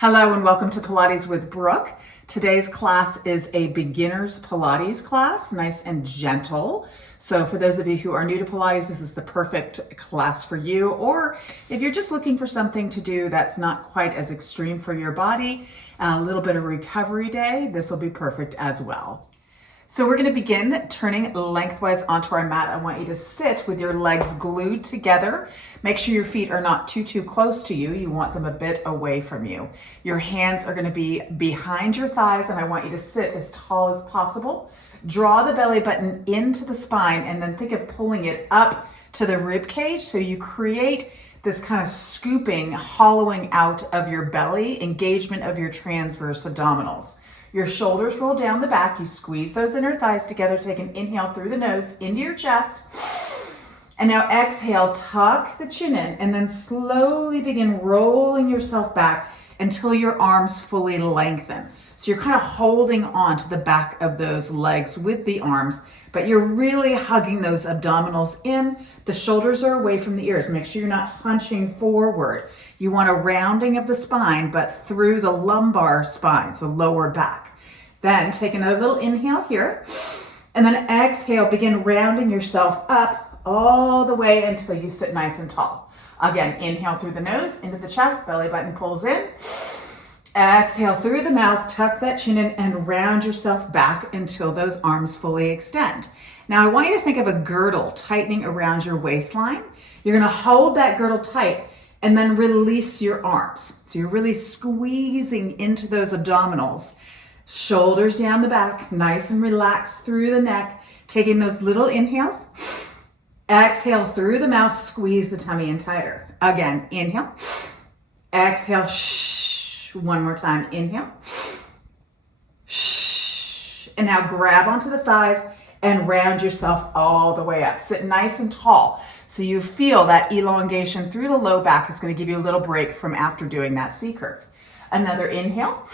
Hello and welcome to Pilates with Brooke. Today's class is a beginner's Pilates class, nice and gentle. So for those of you who are new to Pilates, this is the perfect class for you. Or if you're just looking for something to do that's not quite as extreme for your body, a little bit of recovery day, this will be perfect as well. So we're going to begin turning lengthwise onto our mat. I want you to sit with your legs glued together. Make sure your feet are not too close to you. You want them a bit away from you. Your hands are going to be behind your thighs, and I want you to sit as tall as possible. Draw the belly button into the spine, and then think of pulling it up to the rib cage so you create this kind of scooping, hollowing out of your belly, engagement of your transverse abdominals. Your shoulders roll down the back. You squeeze those inner thighs together. Take an inhale through the nose into your chest. And now exhale, tuck the chin in, and then slowly begin rolling yourself back until your arms fully lengthen. So you're kind of holding on to the back of those legs with the arms, but you're really hugging those abdominals in. The shoulders are away from the ears. Make sure you're not hunching forward. You want a rounding of the spine, but through the lumbar spine, so lower back. Then take another little inhale here, and then exhale, begin rounding yourself up all the way until you sit nice and tall. Again, inhale through the nose, into the chest, belly button pulls in. Exhale through the mouth, tuck that chin in and round yourself back until those arms fully extend. Now I want you to think of a girdle tightening around your waistline. You're going to hold that girdle tight and then release your arms. So you're really squeezing into those abdominals. Shoulders down the back, nice and relaxed through the neck. Taking those little inhales. Exhale through the mouth, squeeze the tummy in tighter. Again, inhale. Exhale, one more time, inhale. And now grab onto the thighs and round yourself all the way up. Sit nice and tall. So you feel that elongation through the low back is going to give you a little break from after doing that C curve. Another inhale.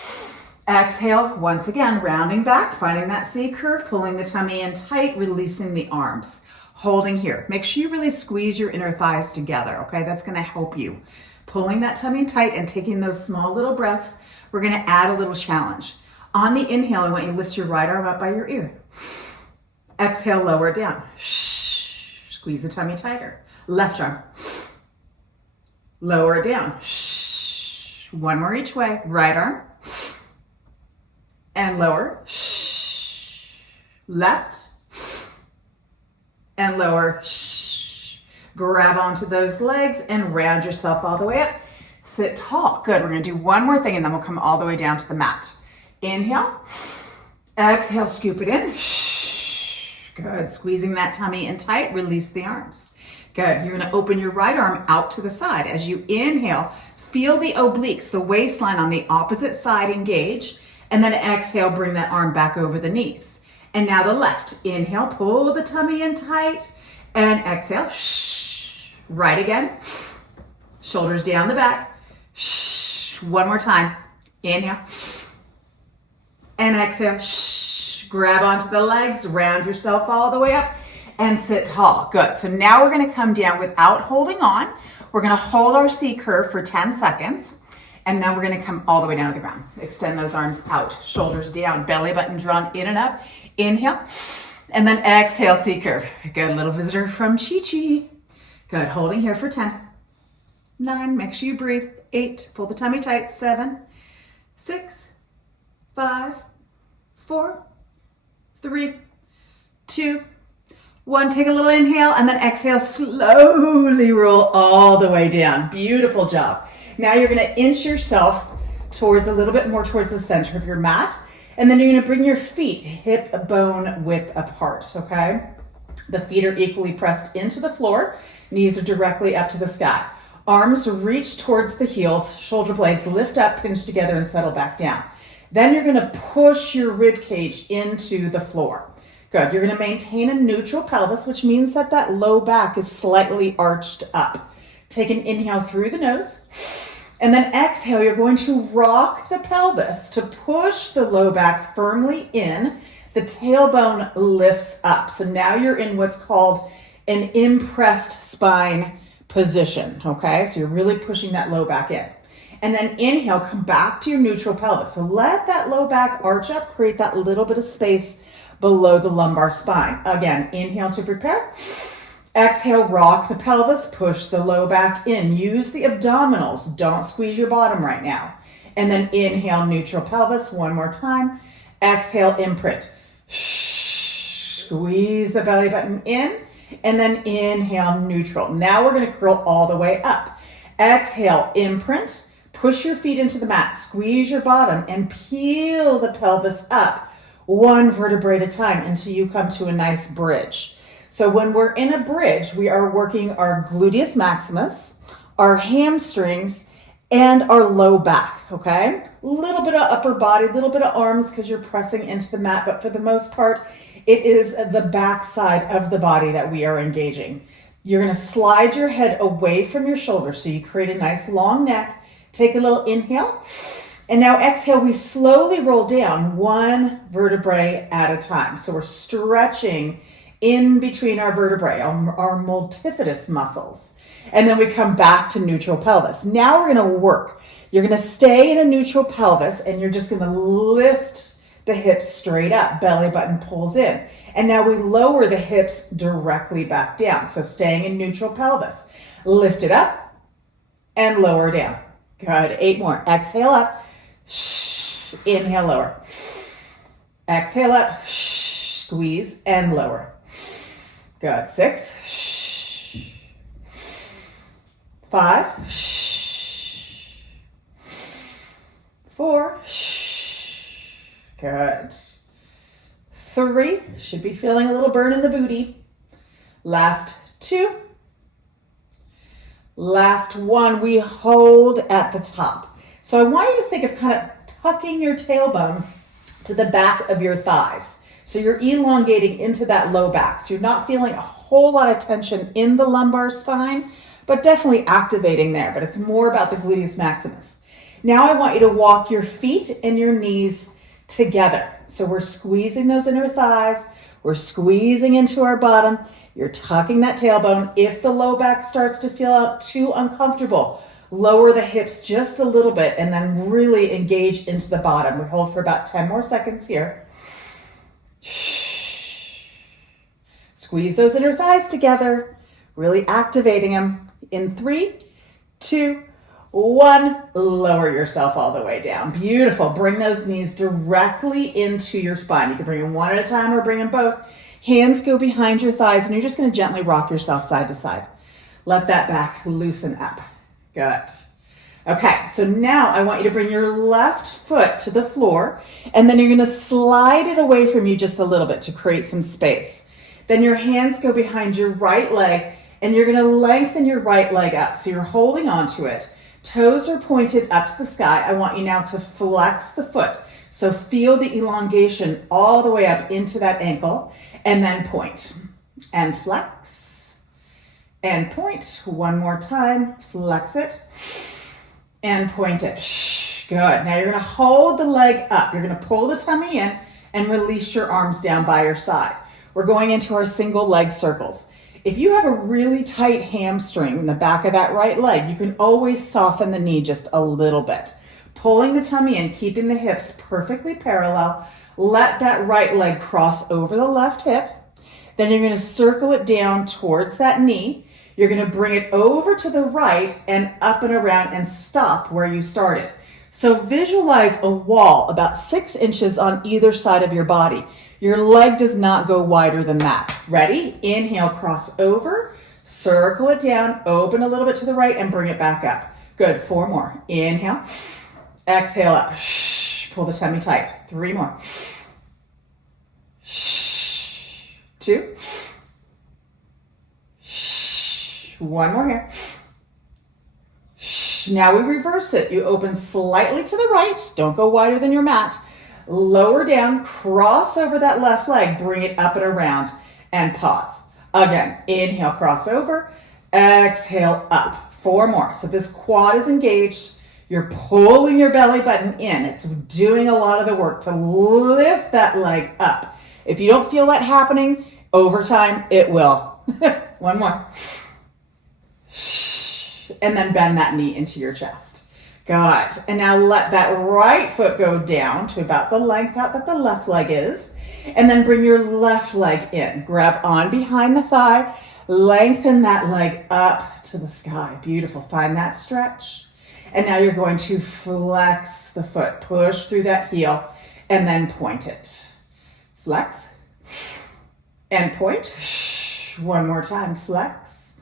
Exhale, once again, rounding back, finding that C curve, pulling the tummy in tight, releasing the arms. Holding here. Make sure you really squeeze your inner thighs together, okay? That's going to help you. Pulling that tummy tight and taking those small little breaths. We're going to add a little challenge. On the inhale, I want you to lift your right arm up by your ear. Exhale, lower it down. Squeeze the tummy tighter. Left arm. Lower it down. One more each way. Right arm. And lower. Left. And lower. Grab onto those legs and round yourself all the way up. Sit tall. Good. We're going to do one more thing and then we'll come all the way down to the mat. Inhale. Exhale, scoop it in. Good. Squeezing that tummy in tight. Release the arms. Good. You're going to open your right arm out to the side. As you inhale, feel the obliques, the waistline on the opposite side engage. And then exhale, bring that arm back over the knees. And now the left. Inhale, pull the tummy in tight. And exhale. Right again. Shoulders down the back. One more time. Inhale. And exhale. Grab onto the legs. Round yourself all the way up. And sit tall. Good. So now we're going to come down without holding on. We're going to hold our C curve for 10 seconds. And then we're going to come all the way down to the ground. Extend those arms out. Shoulders down. Belly button drawn in and up. Inhale. And then exhale, C curve. Good. Little visitor from Chi-Chi. Good. Holding here for 10, 9, make sure you breathe, 8, pull the tummy tight, 7, 6, 5, 4, 3, 2, 1. Take a little inhale and then exhale, slowly roll all the way down. Beautiful job. Now you're going to inch yourself towards a little bit more towards the center of your mat. And then you're going to bring your feet hip bone width apart, okay? The feet are equally pressed into the floor. Knees are directly up to the sky. Arms reach towards the heels. Shoulder blades lift up, pinch together, and settle back down. Then you're going to push your rib cage into the floor. Good. You're going to maintain a neutral pelvis, which means that that low back is slightly arched up. Take an inhale through the nose. And then exhale, you're going to rock the pelvis to push the low back firmly in. The tailbone lifts up. So now you're in what's called an impressed spine position, okay? So you're really pushing that low back in. And then inhale, come back to your neutral pelvis. So let that low back arch up, create that little bit of space below the lumbar spine. Again, inhale to prepare. Exhale, rock the pelvis, push the low back in. Use the abdominals. Don't squeeze your bottom right now. And then inhale, neutral pelvis. One more time. Exhale, imprint. Squeeze the belly button in. And then inhale, neutral. Now we're going to curl all the way up. Exhale, imprint. Push your feet into the mat. Squeeze your bottom and peel the pelvis up one vertebrae at a time until you come to a nice bridge. So when we're in a bridge, we are working our gluteus maximus, our hamstrings, and our low back, okay? A little bit of upper body, a little bit of arms because you're pressing into the mat, but for the most part, it is the back side of the body that we are engaging. You're gonna slide your head away from your shoulders so you create a nice long neck. Take a little inhale. And now exhale, we slowly roll down one vertebrae at a time. So we're stretching in between our vertebrae, our multifidus muscles. And then we come back to neutral pelvis. Now we're gonna work. You're gonna stay in a neutral pelvis and you're just gonna lift the hips straight up, belly button pulls in. And now we lower the hips directly back down. So staying in neutral pelvis. Lift it up and lower down. Good, 8 more. Exhale up, inhale, lower. Exhale up, squeeze and lower. Good, 6, 5, 4, good. 3, should be feeling a little burn in the booty. Last 2. Last 1, we hold at the top. So I want you to think of kind of tucking your tailbone to the back of your thighs. So you're elongating into that low back. So you're not feeling a whole lot of tension in the lumbar spine, but definitely activating there. But it's more about the gluteus maximus. Now I want you to walk your feet and your knees together. So we're squeezing those inner thighs. We're squeezing into our bottom. You're tucking that tailbone. If the low back starts to feel too uncomfortable, lower the hips just a little bit and then really engage into the bottom. We hold for about 10 more seconds here. Squeeze those inner thighs together, really activating them. In 3, 2, 1, lower yourself all the way down. Beautiful. Bring those knees directly into your spine. You can bring them one at a time or bring them both. Hands go behind your thighs, and you're just going to gently rock yourself side to side. Let that back loosen up. Good. Okay, so now I want you to bring your left foot to the floor, and then you're going to slide it away from you just a little bit to create some space. Then your hands go behind your right leg, and you're going to lengthen your right leg up. So you're holding onto it. Toes are pointed up to the sky. I want you now to flex the foot. So feel the elongation all the way up into that ankle, and then point and flex and point. One more time, flex it and point it. Good. Now you're going to hold the leg up. You're going to pull the tummy in and release your arms down by your side. We're going into our single leg circles. If you have a really tight hamstring in the back of that right leg, you can always soften the knee just a little bit. Pulling the tummy in, keeping the hips perfectly parallel. Let that right leg cross over the left hip. Then you're going to circle it down towards that knee. You're going to bring it over to the right and up and around and stop where you started. So visualize a wall about 6 inches on either side of your body. Your leg does not go wider than that. Ready? Inhale, cross over, circle it down, open a little bit to the right and bring it back up. Good. 4 more. Inhale, exhale up. Pull the tummy tight. 3 more. 2. 1 more here. Now we reverse it. You open slightly to the right. Don't go wider than your mat. Lower down, cross over that left leg, bring it up and around, and pause. Again, inhale, cross over, exhale, up. 4 more. So this quad is engaged. You're pulling your belly button in. It's doing a lot of the work to lift that leg up. If you don't feel that happening, over time, it will. 1 more. And then bend that knee into your chest. Good. And now let that right foot go down to about the length out that the left leg is. And then bring your left leg in. Grab on behind the thigh. Lengthen that leg up to the sky. Beautiful. Find that stretch. And now you're going to flex the foot. Push through that heel and then point it. Flex and point. One more time. Flex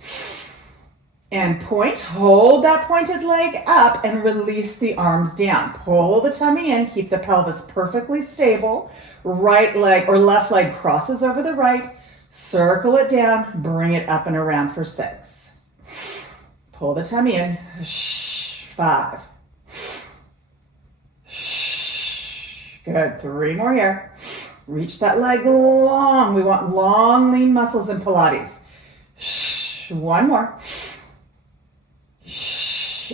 and point. Hold that pointed leg up and release the arms down. Pull the tummy in. Keep the pelvis perfectly stable. Right leg or left leg crosses over the right. Circle it down. Bring it up and around for 6. Pull the tummy in. 5. Good. 3 more here. Reach that leg long. We want long, lean muscles in Pilates. 1 more.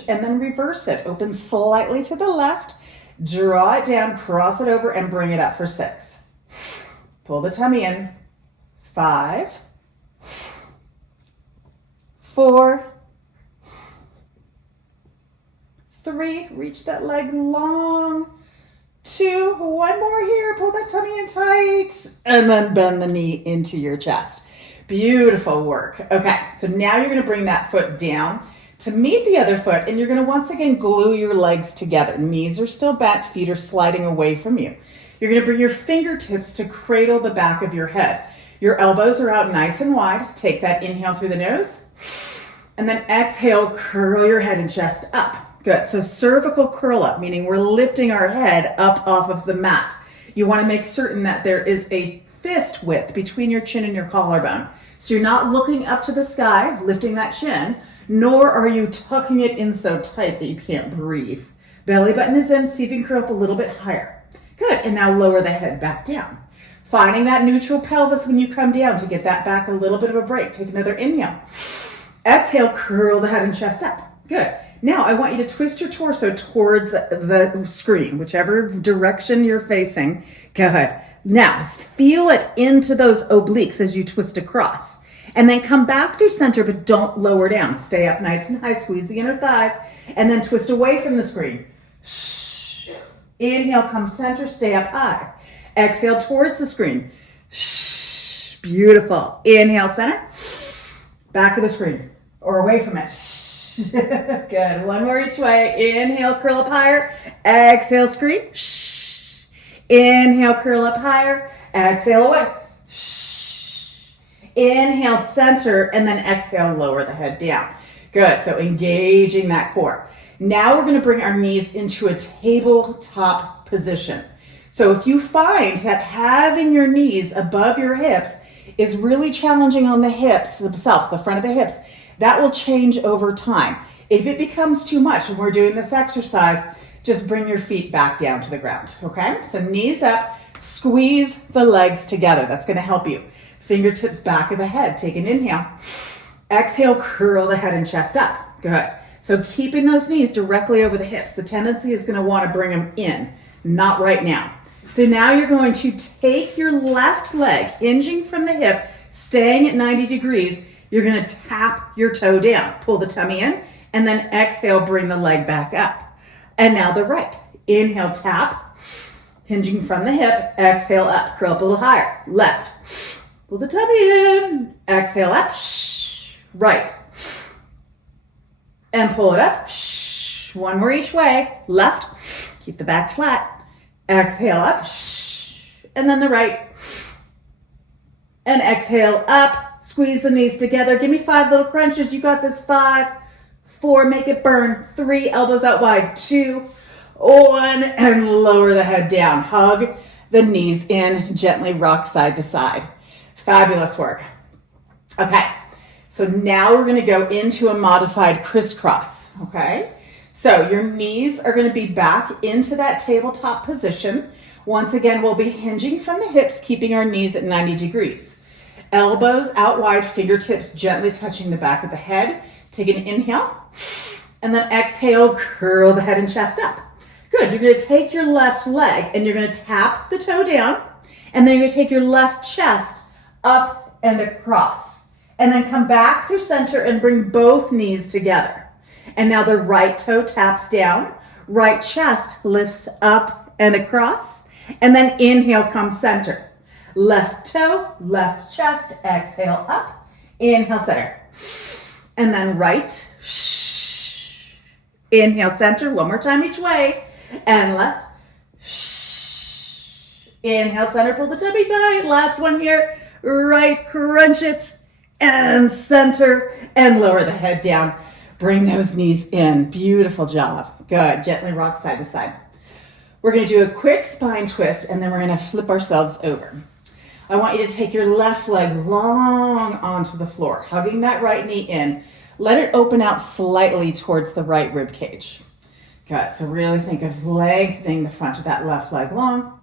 And then reverse it. Open slightly to the left. Draw it down, cross it over, and bring it up for 6. Pull the tummy in. 5. 4. 3. Reach that leg long. 2. 1 more here. Pull that tummy in tight. And then bend the knee into your chest. Beautiful work. Okay, so now you're going to bring that foot down to meet the other foot, and you're going to once again glue your legs together. Knees are still bent, feet are sliding away from you. You're going to bring your fingertips to cradle the back of your head. Your elbows are out nice and wide. Take that inhale through the nose, and then exhale, curl your head and chest up. Good. So cervical curl up, meaning we're lifting our head up off of the mat. You want to make certain that there is a fist width between your chin and your collarbone. So you're not looking up to the sky, lifting that chin, nor are you tucking it in so tight that you can't breathe. Belly button is in, see if you can curl up a little bit higher. Good. And now lower the head back down. Finding that neutral pelvis when you come down to get that back a little bit of a break. Take another inhale. Exhale, curl the head and chest up. Good. Now I want you to twist your torso towards the screen, whichever direction you're facing. Good. Now feel it into those obliques as you twist across. And then come back through center, but don't lower down. Stay up nice and high, squeeze the inner thighs, and then twist away from the screen. Inhale, come center, stay up high. Exhale towards the screen. Beautiful. Inhale, center. Back of the screen, or away from it. Good. 1 more each way. Inhale, curl up higher. Exhale, screen. Inhale, curl up higher. Exhale, away. Inhale, center, and then exhale, lower the head down. Good. So engaging that core. Now we're going to bring our knees into a tabletop position. So if you find that having your knees above your hips is really challenging on the hips themselves, the front of the hips, that will change over time. If it becomes too much when we're doing this exercise, just bring your feet back down to the ground, okay? So knees up, squeeze the legs together. That's going to help you. Fingertips back of the head. Take an inhale. Exhale, curl the head and chest up. Good. So keeping those knees directly over the hips. The tendency is going to want to bring them in, not right now. So now you're going to take your left leg, hinging from the hip, staying at 90 degrees. You're going to tap your toe down. Pull the tummy in, and then exhale, bring the leg back up. And now the right. Inhale, tap, hinging from the hip. Exhale, up. Curl up a little higher. Left. Pull the tummy in. Exhale, up. Right. And pull it up. 1 more each way. Left. Keep the back flat. Exhale, up. And then the right. And exhale, up. Squeeze the knees together. Give me 5 little crunches. You got this. 5, 4, make it burn. 3, elbows out wide. 2, 1, and lower the head down. Hug the knees in. Gently rock side to side. Fabulous work. Okay, so now we're going to go into a modified crisscross, okay? So your knees are going to be back into that tabletop position. Once again, we'll be hinging from the hips, keeping our knees at 90 degrees. Elbows out wide, fingertips gently touching the back of the head. Take an inhale, and then exhale, curl the head and chest up. Good, you're going to take your left leg, and you're going to tap the toe down, and then you're going to take your left chest up and across, and then come back through center and bring both knees together. And now the right toe taps down, Right chest lifts up and across. And then inhale, come center. Left toe, left chest, exhale up. Inhale, center. And then right. Inhale, center. One more time each way. And left. Inhale, center, pull the tummy tight. Last one here. Right, crunch it. And center. And lower the head down. Bring those knees in. Beautiful job. Good. Gently rock side to side. We're going to do a quick spine twist, and then we're going to flip ourselves over. I want you to take your left leg long onto the floor, hugging that right knee in. Let it open out slightly towards the right rib cage. Good. So really think of lengthening the front of that left leg long.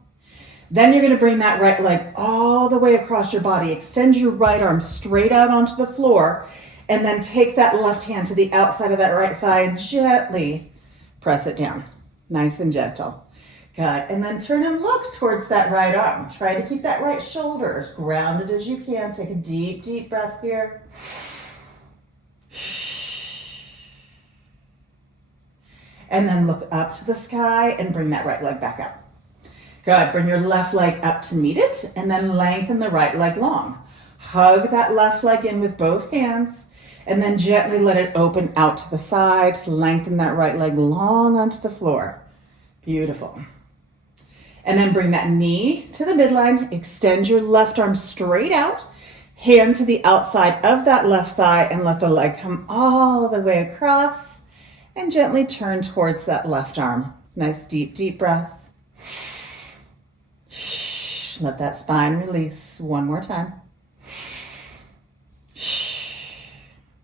Then you're going to bring that right leg all the way across your body. Extend your right arm straight out onto the floor, and then take that left hand to the outside of that right thigh and gently press it down. Nice and gentle. Good. And then turn and look towards that right arm. Try to keep that right shoulder as grounded as you can. Take a deep, deep breath here. And then look up to the sky and bring that right leg back up. Good. Bring your left leg up to meet it, and then lengthen the right leg long. Hug that left leg in with both hands, and then gently let it open out to the sides. Lengthen that right leg long onto the floor. Beautiful. And then bring that knee to the midline. Extend your left arm straight out. Hand to the outside of that left thigh, and let the leg come all the way across. And gently turn towards that left arm. Nice deep, deep breath. Let that spine release. One more time.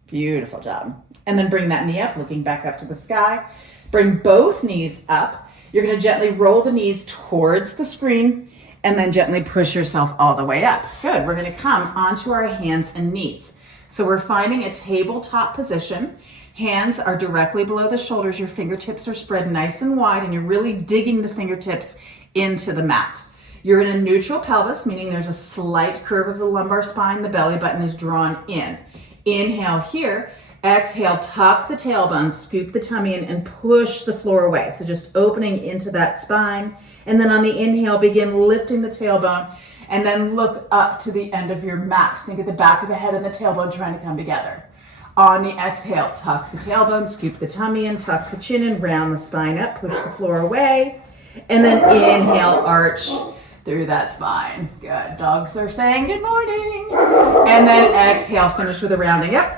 Beautiful job. And then bring that knee up, looking back up to the sky. Bring both knees up. You're going to gently roll the knees towards the screen, and then gently push yourself all the way up. Good. We're going to come onto our hands and knees. So we're finding a tabletop position. Hands are directly below the shoulders. Your fingertips are spread nice and wide, and you're really digging the fingertips into the mat. You're in a neutral pelvis, meaning there's a slight curve of the lumbar spine. The belly button is drawn in. Inhale here. Exhale, tuck the tailbone, scoop the tummy in, and push the floor away. So just opening into that spine. And then on the inhale, begin lifting the tailbone, and then look up to the end of your mat. Think of the back of the head and the tailbone trying to come together. On the exhale, tuck the tailbone, scoop the tummy in, tuck the chin in, round the spine up, push the floor away. And then inhale, arch through that spine. Good. Dogs are saying good morning. And then exhale, finish with a rounding up.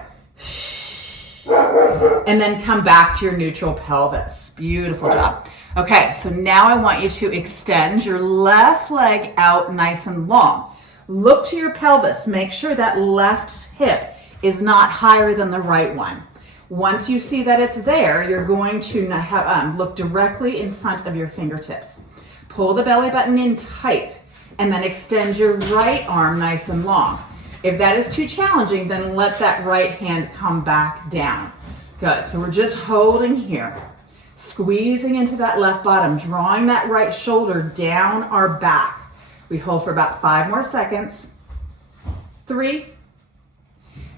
And then come back to your neutral pelvis. Beautiful job. Okay, so now I want you to extend your left leg out nice and long. Look to your pelvis. Make sure that left hip is not higher than the right one. Once you see that it's there, you're going to look directly in front of your fingertips. Pull the belly button in tight, and then extend your right arm nice and long. If that is too challenging, then let that right hand come back down. Good. So we're just holding here, squeezing into that left bottom, drawing that right shoulder down our back. We hold for about 5 more seconds. 3.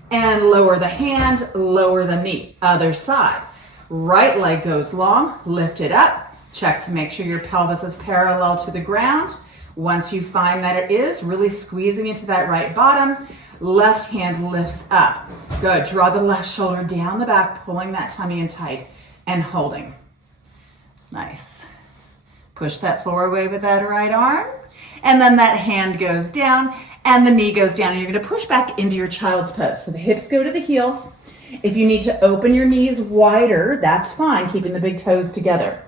And lower the hand, lower the knee. Other side. Right leg goes long, lift it up. Check to make sure your pelvis is parallel to the ground. Once you find that it is, really squeezing into that right bottom. Left hand lifts up. Good. Draw the left shoulder down the back, pulling that tummy in tight and holding. Nice. Push that floor away with that right arm. And then that hand goes down and the knee goes down. And you're going to push back into your child's pose. So the hips go to the heels. If you need to open your knees wider, that's fine, keeping the big toes together.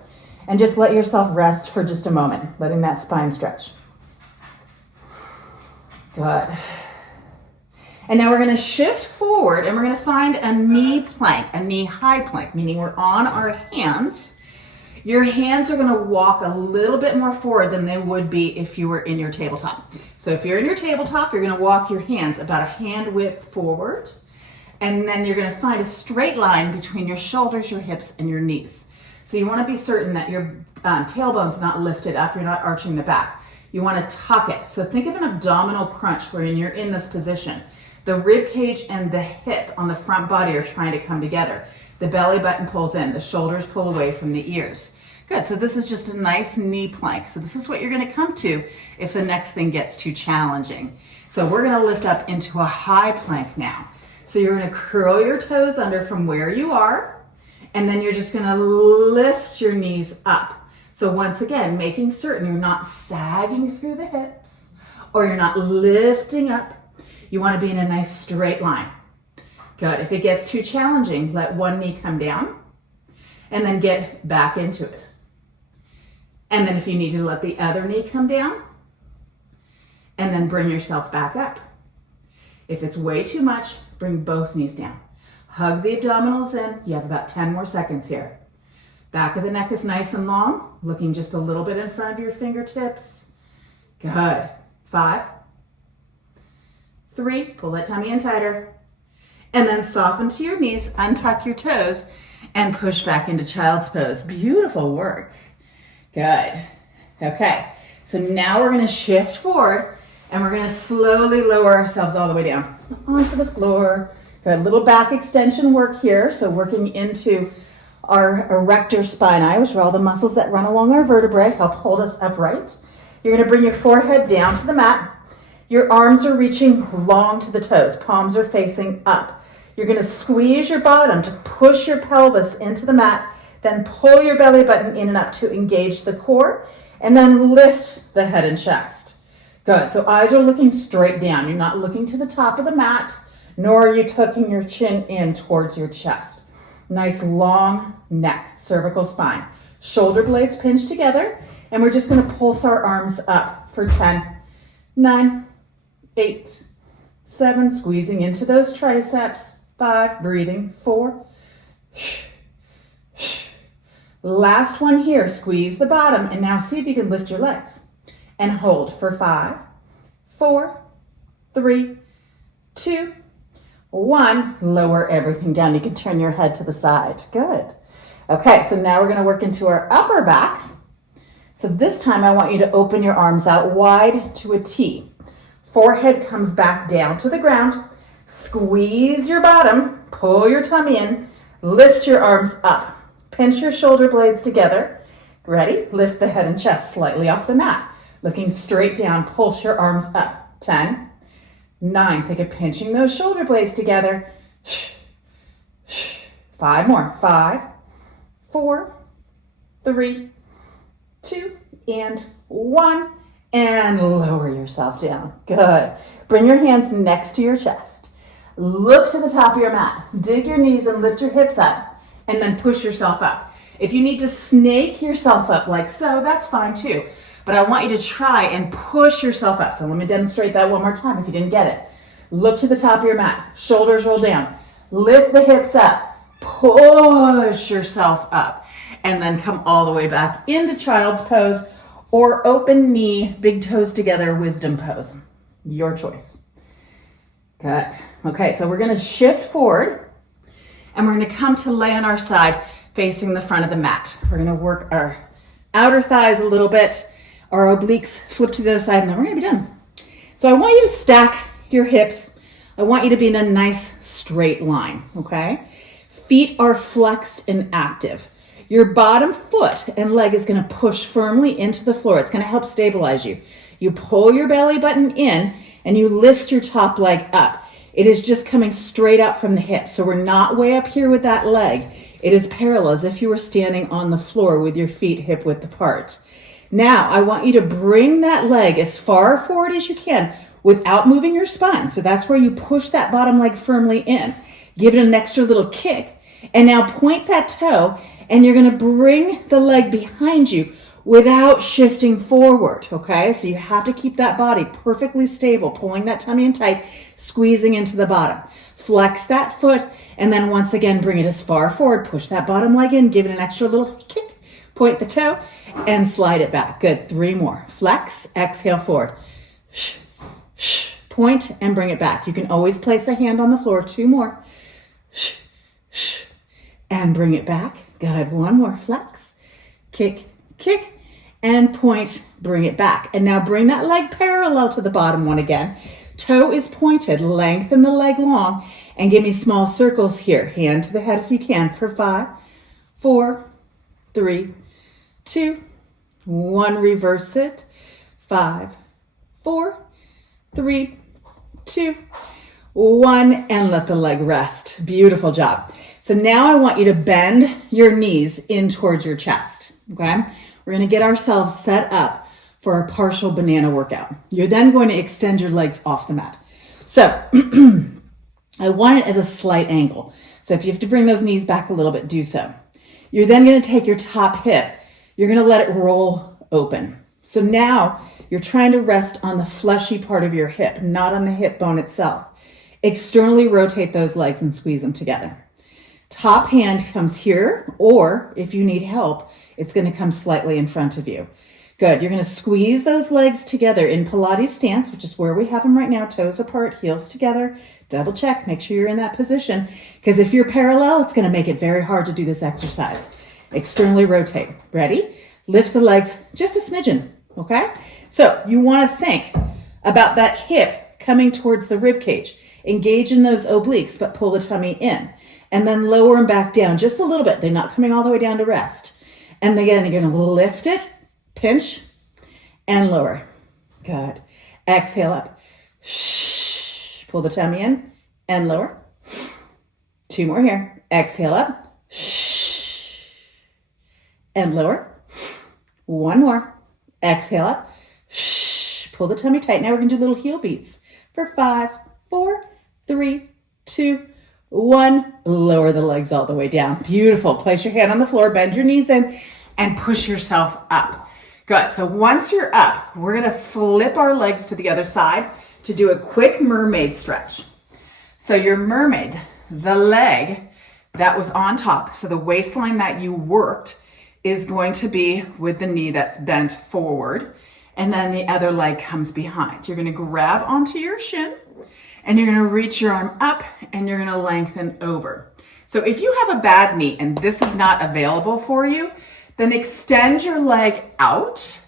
And just let yourself rest for just a moment, letting that spine stretch. Good. And now we're going to shift forward, and we're going to find a knee plank, a knee high plank, meaning we're on our hands. Your hands are going to walk a little bit more forward than they would be if you were in your tabletop. So if you're in your tabletop, you're going to walk your hands about a hand width forward, and then you're going to find a straight line between your shoulders, your hips, and your knees. So you want to be certain that your tailbone's not lifted up, you're not arching the back. You want to tuck it. So think of an abdominal crunch wherein you're in this position. The rib cage and the hip on the front body are trying to come together. The belly button pulls in, the shoulders pull away from the ears. Good, so this is just a nice knee plank. So this is what you're gonna come to if the next thing gets too challenging. So we're gonna lift up into a high plank now. So you're gonna curl your toes under from where you are, and then you're just gonna lift your knees up. So once again, making certain you're not sagging through the hips or you're not lifting up. You wanna be in a nice straight line. Good, if it gets too challenging, let one knee come down and then get back into it. And then if you need to, let the other knee come down and then bring yourself back up. If it's way too much, bring both knees down. Hug the abdominals in. You have about 10 more seconds here. Back of the neck is nice and long, looking just a little bit in front of your fingertips. Good. 5, 3, pull that tummy in tighter. And then soften to your knees, untuck your toes, and push back into child's pose. Beautiful work. Good. Okay, so now we're gonna shift forward and we're gonna slowly lower ourselves all the way down onto the floor. Good, little back extension work here. So working into our erector spinae, which are all the muscles that run along our vertebrae, help hold us upright. You're gonna bring your forehead down to the mat. Your arms are reaching long to the toes. Palms are facing up. You're gonna squeeze your bottom to push your pelvis into the mat. Then pull your belly button in and up to engage the core, and then lift the head and chest. Good, so eyes are looking straight down. You're not looking to the top of the mat, nor are you tucking your chin in towards your chest. Nice long neck, cervical spine. Shoulder blades pinch together, and we're just gonna pulse our arms up for 10, 9, 8, 7, squeezing into those triceps, 5, breathing, 4, last one here, squeeze the bottom, and now see if you can lift your legs. And hold for 5, 4, 3, 2, 1. Lower everything down. You can turn your head to the side. Good. Okay, so now we're gonna work into our upper back. So this time I want you to open your arms out wide to a T. Forehead comes back down to the ground. Squeeze your bottom, pull your tummy in, lift your arms up. Pinch your shoulder blades together. Ready? Lift the head and chest slightly off the mat. Looking straight down, pulse your arms up. 10, 9, think of pinching those shoulder blades together. 5 more. 5, 4, 3, 2, and 1. And lower yourself down. Good. Bring your hands next to your chest. Look to the top of your mat. Dig your knees and lift your hips up. And then push yourself up. If you need to snake yourself up like so, that's fine too. But I want you to try and push yourself up. So let me demonstrate that one more time if you didn't get it. Look to the top of your mat. Shoulders roll down. Lift the hips up. Push yourself up. And then come all the way back into child's pose or open knee, big toes together, wisdom pose. Your choice. Good. Okay, so we're gonna shift forward. And we're gonna come to lay on our side facing the front of the mat. We're gonna work our outer thighs a little bit, our obliques flip to the other side, and then we're gonna be done. So I want you to stack your hips. I want you to be in a nice straight line, okay? Feet are flexed and active. Your bottom foot and leg is gonna push firmly into the floor. It's gonna help stabilize you. You pull your belly button in and you lift your top leg up. It is just coming straight up from the hip. So we're not way up here with that leg. It is parallel as if you were standing on the floor with your feet hip width apart. Now, I want you to bring that leg as far forward as you can without moving your spine. So that's where you push that bottom leg firmly in. Give it an extra little kick. And now point that toe and you're gonna bring the leg behind you without shifting forward, okay? So you have to keep that body perfectly stable, pulling that tummy in tight, squeezing into the bottom. Flex that foot, and then once again, bring it as far forward, push that bottom leg in, give it an extra little kick, point the toe, and slide it back. Good, 3 more. Flex, exhale forward. Point and bring it back. You can always place a hand on the floor. 2 more. And bring it back. Good, 1 more. Flex, kick, kick, and point, bring it back. And now bring that leg parallel to the bottom one again. Toe is pointed, lengthen the leg long, and give me small circles here. Hand to the head if you can for 5, 4, 3, 2, 1. Reverse it. 5, 4, 3, 2, 1. And let the leg rest. Beautiful job. So now I want you to bend your knees in towards your chest. Okay? We're going to get ourselves set up for a partial banana workout. You're then going to extend your legs off the mat. So I want it at a slight angle. So if you have to bring those knees back a little bit, do so. You're then going to take your top hip. You're going to let it roll open. So now you're trying to rest on the fleshy part of your hip, not on the hip bone itself. Externally rotate those legs and squeeze them together. Top hand comes here, or if you need help, it's going to come slightly in front of you. Good. You're going to squeeze those legs together in Pilates stance, which is where we have them right now, toes apart, heels together. Double check, make sure you're in that position, because if you're parallel, it's going to make it very hard to do this exercise. Externally rotate. Ready? Lift the legs just a smidgen, okay? So you want to think about that hip coming towards the rib cage. Engage in those obliques, but pull the tummy in. And then lower them back down just a little bit. They're not coming all the way down to rest. And again, you're going to lift it, pinch, and lower. Good. Exhale up. Shh. Pull the tummy in and lower. 2 more here. Exhale up. Shh. And lower. 1 more. Exhale up. Shh. Pull the tummy tight. Now we're going to do little heel beats for 5, 4, 3, 2, 1. Lower the legs all the way down. Beautiful. Place your hand on the floor, bend your knees in, and push yourself up. Good. So once you're up, we're going to flip our legs to the other side to do a quick mermaid stretch. So your mermaid, the leg that was on top, so the waistline that you worked is going to be with the knee that's bent forward, and then the other leg comes behind. You're going to grab onto your shin, and you're going to reach your arm up, and you're going to lengthen over. So if you have a bad knee and this is not available for you, then extend your leg out,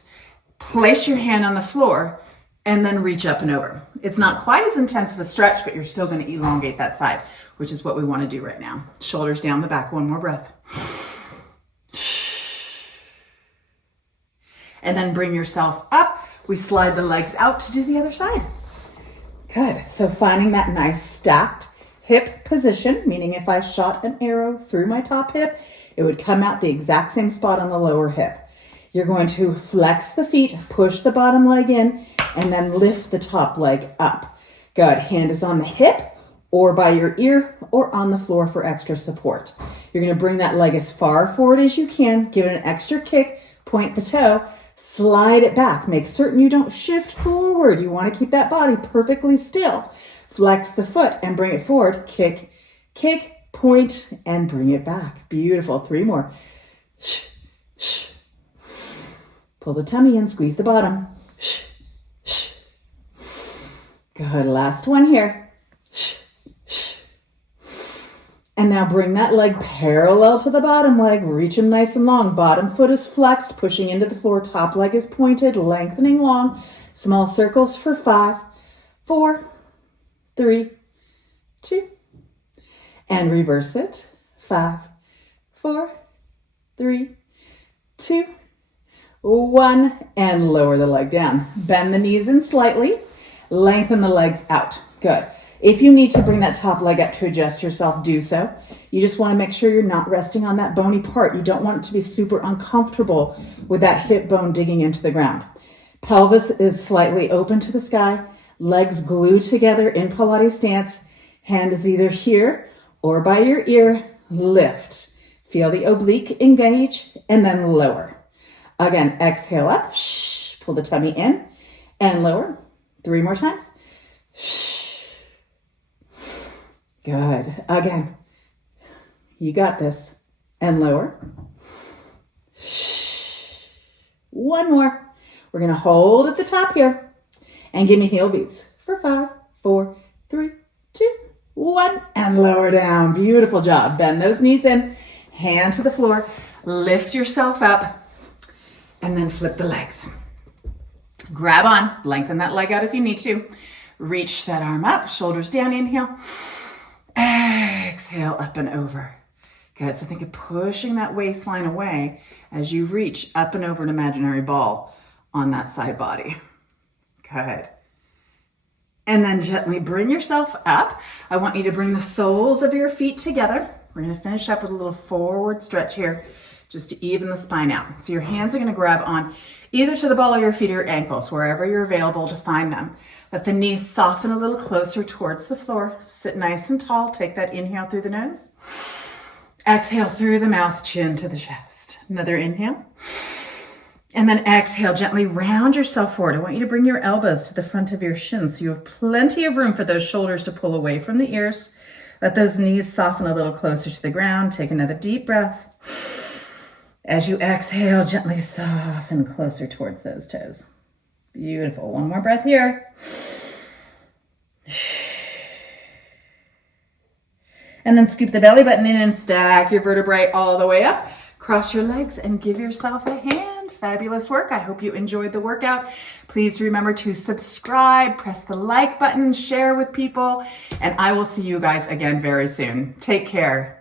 place your hand on the floor, and then reach up and over. It's not quite as intense of a stretch, but you're still going to elongate that side, which is what we want to do right now. Shoulders down the back. 1 more breath. And then bring yourself up. We slide the legs out to do the other side. Good. So finding that nice stacked hip position, meaning if I shot an arrow through my top hip, it would come out the exact same spot on the lower hip. You're going to flex the feet, push the bottom leg in, and then lift the top leg up. Good. Hand is on the hip or by your ear or on the floor for extra support. You're going to bring that leg as far forward as you can, give it an extra kick, point the toe, slide it back. Make certain you don't shift forward. You want to keep that body perfectly still. Flex the foot and bring it forward. Kick, kick, point, and bring it back. Beautiful. 3 more. Pull the tummy in, squeeze the bottom. Good. Last one here. And now bring that leg parallel to the bottom leg. Reach them nice and long. Bottom foot is flexed, pushing into the floor. Top leg is pointed, lengthening long. Small circles for 5, 4, 3, 2. And reverse it. 5, 4, 3, 2, 1. And lower the leg down. Bend the knees in slightly. Lengthen the legs out. Good. If you need to bring that top leg up to adjust yourself, do so. You just want to make sure you're not resting on that bony part. You don't want it to be super uncomfortable with that hip bone digging into the ground. Pelvis is slightly open to the sky. Legs glued together in Pilates stance. Hand is either here or by your ear. Lift. Feel the oblique engage and then lower. Again, exhale up. Pull the tummy in and lower. 3 more times. Good. Again. You got this. And lower. 1 more. We're going to hold at the top here. And give me heel beats for 5, 4, 3, 2, 1. And lower down. Beautiful job. Bend those knees in. Hand to the floor. Lift yourself up. And then flip the legs. Grab on. Lengthen that leg out if you need to. Reach that arm up. Shoulders down. Inhale. Exhale up and over. Good, so think of pushing that waistline away as you reach up and over an imaginary ball on that side body. Good. And then gently bring yourself up. I want you to bring the soles of your feet together. We're gonna finish up with a little forward stretch here, just to even the spine out. So your hands are gonna grab on either to the ball of your feet or your ankles, wherever you're available to find them. Let the knees soften a little closer towards the floor. Sit nice and tall. Take that inhale through the nose. Exhale through the mouth, chin to the chest. Another inhale. And then exhale, gently round yourself forward. I want you to bring your elbows to the front of your shins so you have plenty of room for those shoulders to pull away from the ears. Let those knees soften a little closer to the ground. Take another deep breath. As you exhale, gently soften closer towards those toes. Beautiful. One more breath here. And then scoop the belly button in and stack your vertebrae all the way up. Cross your legs and give yourself a hand. Fabulous work. I hope you enjoyed the workout. Please remember to subscribe, press the like button, share with people, and I will see you guys again very soon. Take care.